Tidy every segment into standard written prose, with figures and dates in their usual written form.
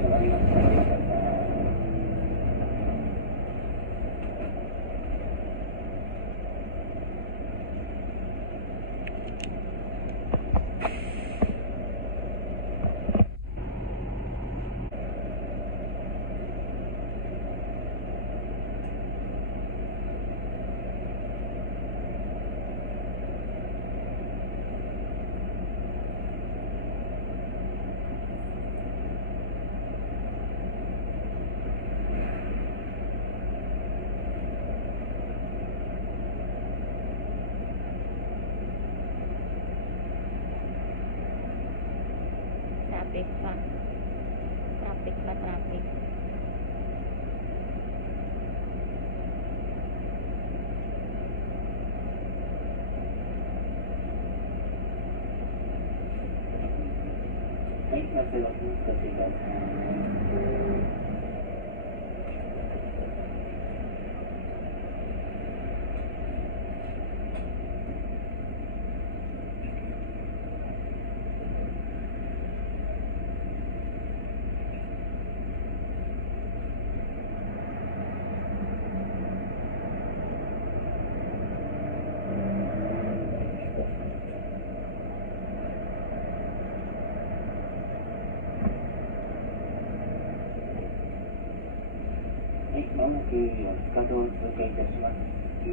所がありますのでください。Traffic pa. Traffic pa, traffic.はい、まずはお待ちください。はい、まもなく四つ角を通過いたします。お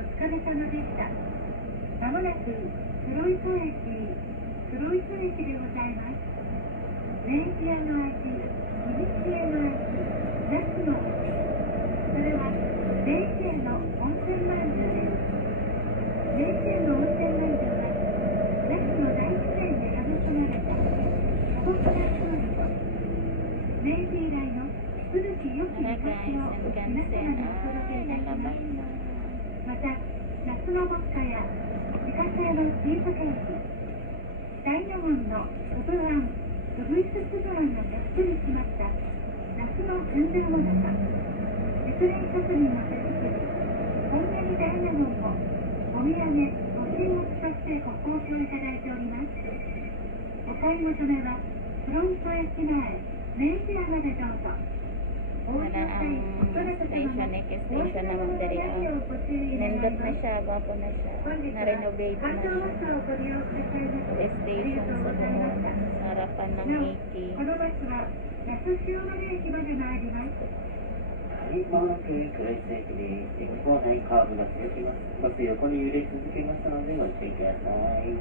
疲れ様でした。まもなく黒磯駅でございます。明治屋の味、いびき屋の味、那須の味、それは明治屋の温泉まんじゅうです。明治屋の温泉まんじゅうは那須の大自然で育まれた素朴な風味と明治以来の古き良きTara昔guys, を ang 皆様 gansen. にお届けいたしま Nalabay す。 na. また、夏のボッカや自家製のチーズケーキ、大日本の粒あん、粒いす粒あんがたっぷり詰まった夏の純情もなか、熟練職人の手作り、こんがり大納言をお土産、ご神物としてご好評いただいております。お買い求めは、フロント駅前、明治屋までどうぞ。 Wala ang station, station naman dali. Nindot na siya, gwapo na siya. Na-renovate na siya. Station sa doon. Sa harapan ng Iki. このバスは那須塩原駅まで参ります。はい、まもなく黒磯駅で構内カーブが続きます。バス横に揺れ続けますのでご注意ください。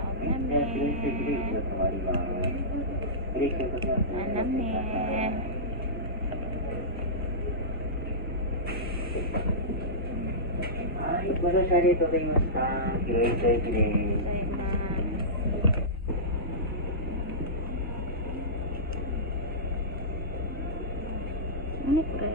Naog 黒磯駅で一 namin. 度止まります。ブレーキをかけますのでご注意ください。Namin. はい、ご乗車ありがとうございました。黒磯駅です。 Unik ka eh.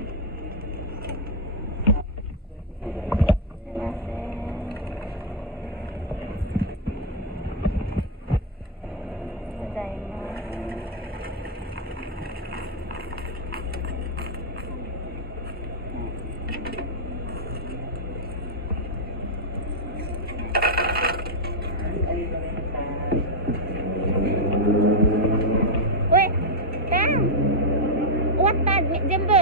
Weh, Kang. Wata, jembe.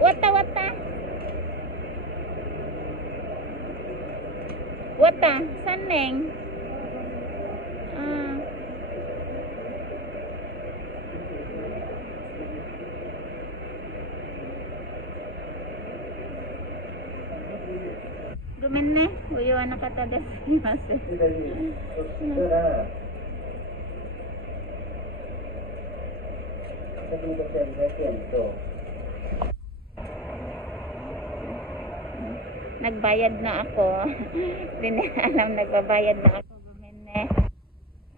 Wata. Wata, saneng. Ah. Gumenne, uyo nakata desu. 先にこちら200円と Nagbayad na ako. Hindi na alam, nagbabayad na ako. Gumenne.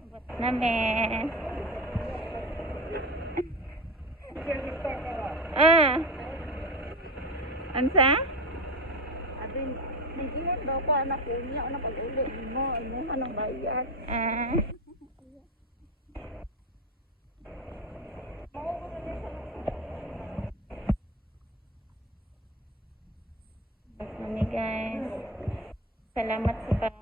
Abot namin. Ah. Ansa? Abin, nag-ilan daw ka anak ko niya, na pag-uli mo, ano ka nang bayad. Ah. salamat sa